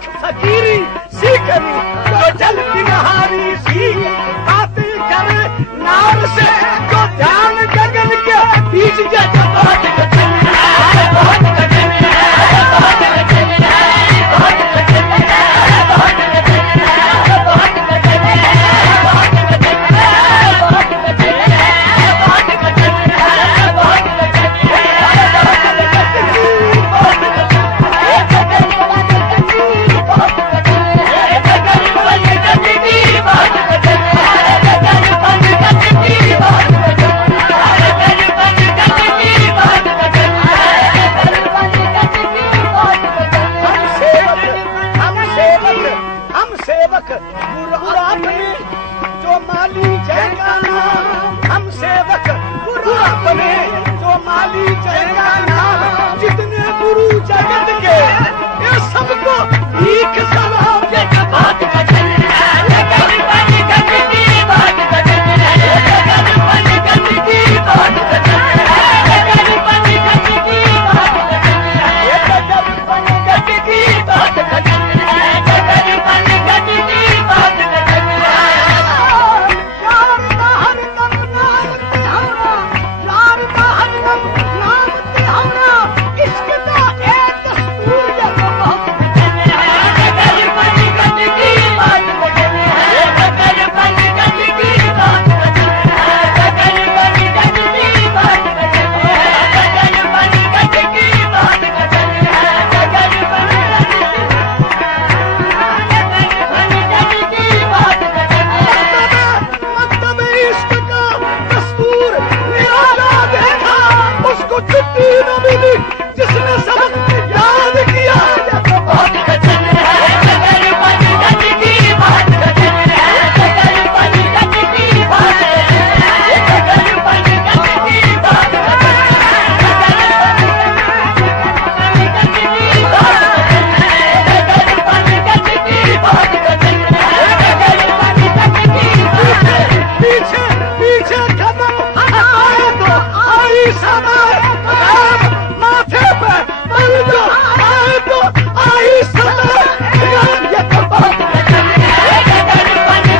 सीख फकीरी सीखनी जो जल बिहारी सीख बातें करे नाम से जो ध्यान गगन के बीच के बहुत कठिन है बहुत कठिन है बहुत कठिन है बहुत कठिन है बहुत कठिन है बहुत कठिन है बहुत कठिन है बहुत कठिन है बहुत कठिन है बहुत कठिन बुराक में जो माली जाएगा नाम हम सेवक बुराक में जो माली जाएगा नाम जितने गुरु जगत के ये सबको भीख सलाम बहुत कठिन है बहुत कठिन है बहुत कठिन जिसने सबक याद किया बहुत कठिन है बहुत कठिन पीछे पीछे कदम आए तो आई समय माथे पे बल जो आए तो आई समय ये तो बहुत कठिन है बहुत कठिन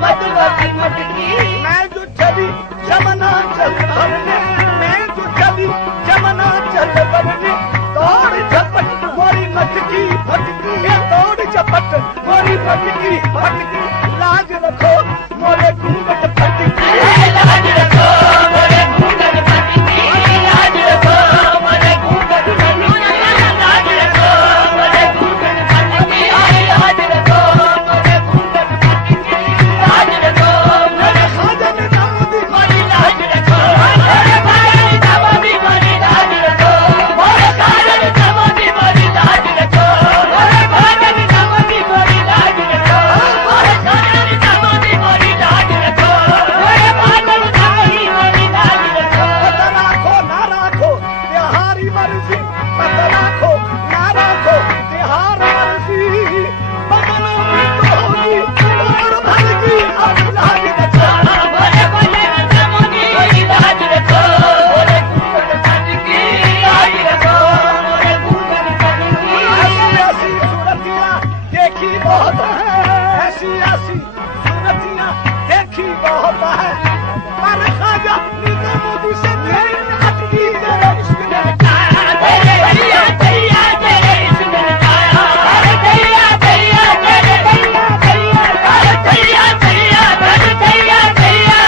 मधुवती फटकी फटकी लाज रखो मोरे घूंघट फटकी लाज रखो मोरे घूंघट फटकी लाज रखो मोरे घूंघट फटकी लाज रखो मोरे घूंघट फटकी लाज रखो मोरे घूंघट फटकी लाज रखो मेरे खाजा ने दामोदी मोरी लाज रखो मोरे खाजा ने दामोदी मोरी लाज रखो मोरे खाजा ने दामोदी मोरी लाज रखो मोरे खाजा ने दामोदी मोरी लाज रखो मोरे खाजा ने दामोदी मोरी लाज रखो मोरे खाजा ने दामोदी मोरी लाज रखो पता राखो ना राखो तिहारी मर्जी पता राखो ना राखो तिहार मर्जी बदलो में तो होगी और भरगी अब लाज रखो मोरे खाजा ने दामोदी मोरी लाज रखो मोरे घूंघट फटकी लाज रखो मोरे घूंघट फटकी ऐसी ऐसी सूरतियां देखी बहुत है ऐसी ऐसी सूरतियां देखी बहुत है पर खाजा निजामुद्दीन से मेरी अटकी तेरे इश्क ने तेरे भैया भैया तेरे इश्क ने आया अरे भैया भैया तेरे भैया भैया अरे भैया भैया अरे भैया भैया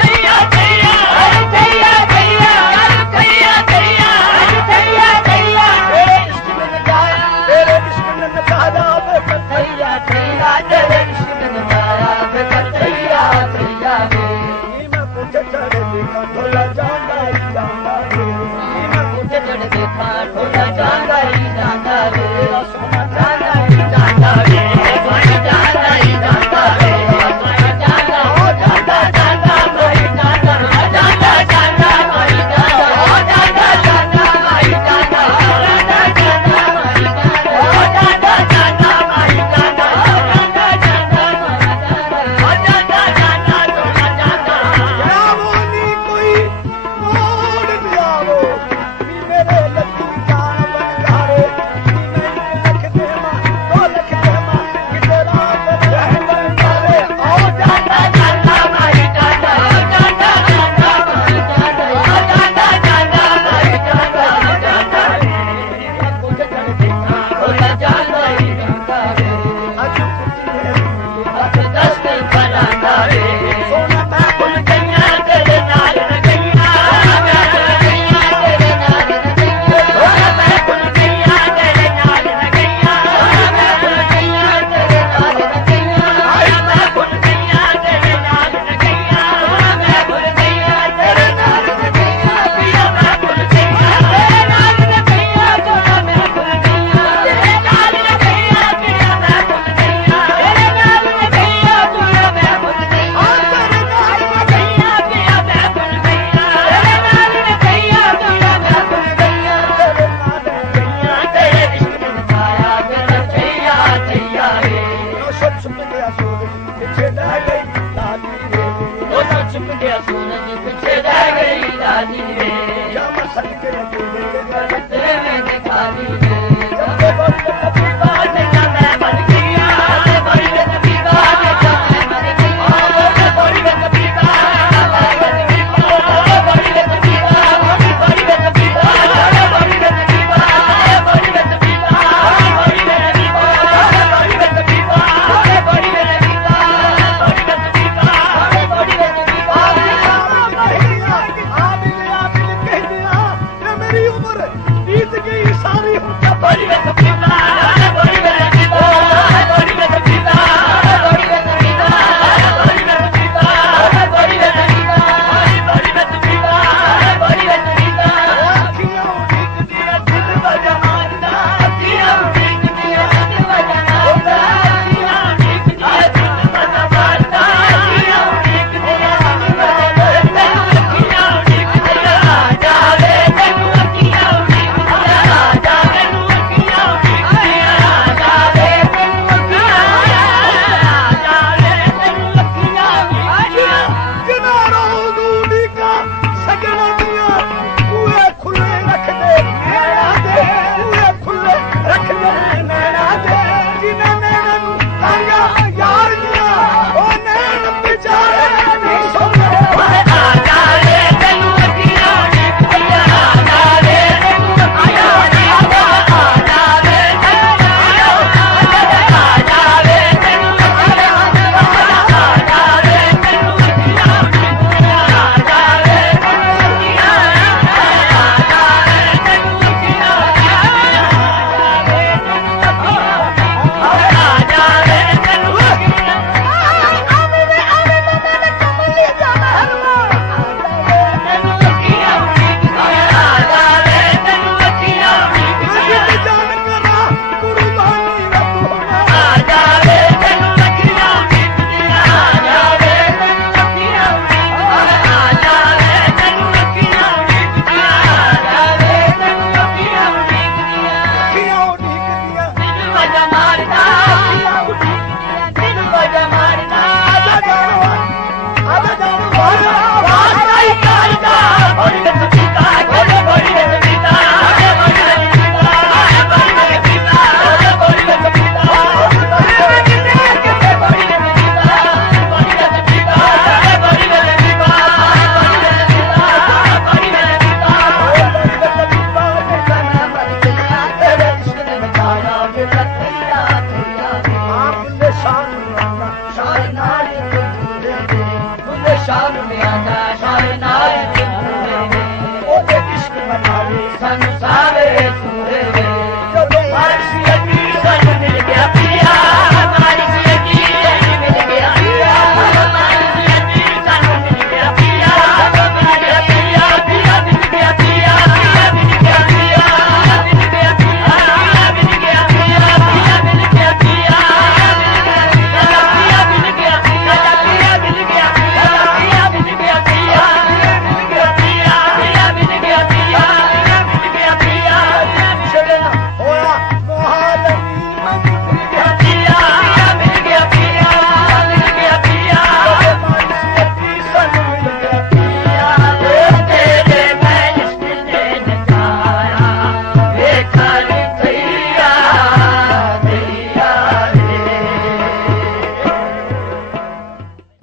भैया भैया अरे भैया भैया अरे भैया भैया अरे भैया भैया तेरे इश्क ने नचाया तेरे इश्क ने नचाया बेकर भैया भैया तेरे इश्क ने आया बेकर भैया भैया नी मैं कुछ चढ़ देखा ढोला जांदा ही जांदा रे नी मैं कुछ चढ़ देखा ढोला जांदा ही जांदा रे सोना जांदा ही जांदा रे सोना जांदा ही जांदा रे सोना जांदा हो जांदा जांदा कोई जांदा जांदा जांदा कोई जांदा हो जांदा जांदा कोई जांदा जांदा जांदा कोई जांदा हो जांदा जांदा कोई जांदा जांदा जांदा हो जांदा जांदा सोना जांदा जावो नी कोई मोड़ दियावो नी मेरे लकी जान बन गारे नी मैं लख देवा दो लख देवा किते रात रह बन गारे हो जांदा जांदा कोई जांदा हो जांदा जांदा कोई जांदा हो जांदा जांदा कोई जांदा जांदा कुछ चढ़ देखा ढोला जांदा ही जांदा रे आज कुटी है हथ दस्त फरांदा रे सोना मैं फुल गैया तेरे नाल गैया मैं फुल गैया तेरे नाल गैया मैं फुल गैया तेरे नाल गैया मैं फुल गैया तेरे नाल गैया मैं फुल गैया तेरे नाल गैया मैं फुल गैया तेरे नाल गैया पिया मैं फुल गैया तेरे नाल गैया जोड़ा मैं फुल गैया तेरे नाल गैया पिया मैं फुल गैया तेरे नाल गैया जोड़ा मैं फुल गैया तेरे नाल गैया पिया मैं फुल गैया तेरे नाल गैया जोड़ा मैं फुल गैया तेरे नाल गैया तेरे इश्क ने नचाया मेरा छैया छैया रे नो सब छुप गया सूरज पीछे रह गई लाली रे वो तो छुप गया सूरज पीछे रह गई लाली रे क्या मसल के तेरे के घर तेरे में दिखा दी रे जब बोल कभी बात क्या मैं बन गया अरे बड़ी में कभी बात क्या मैं बन गया अरे बड़ी में कभी बात मैं बन गया अरे बड़ी में कभी बात बड़ी में कभी बात अरे बड़ी में कभी बात अरे बड़ी में कभी बात बड़ी में कभी बात अरे बड़ी में कभी बात अरे बड़ी में कभी बात बड़ी में कभी बात अरे बड़ी में कभी बात आबिल कह दिया ये मेरी उम्र बीत गई सारी ਸੰਸਾਰੇ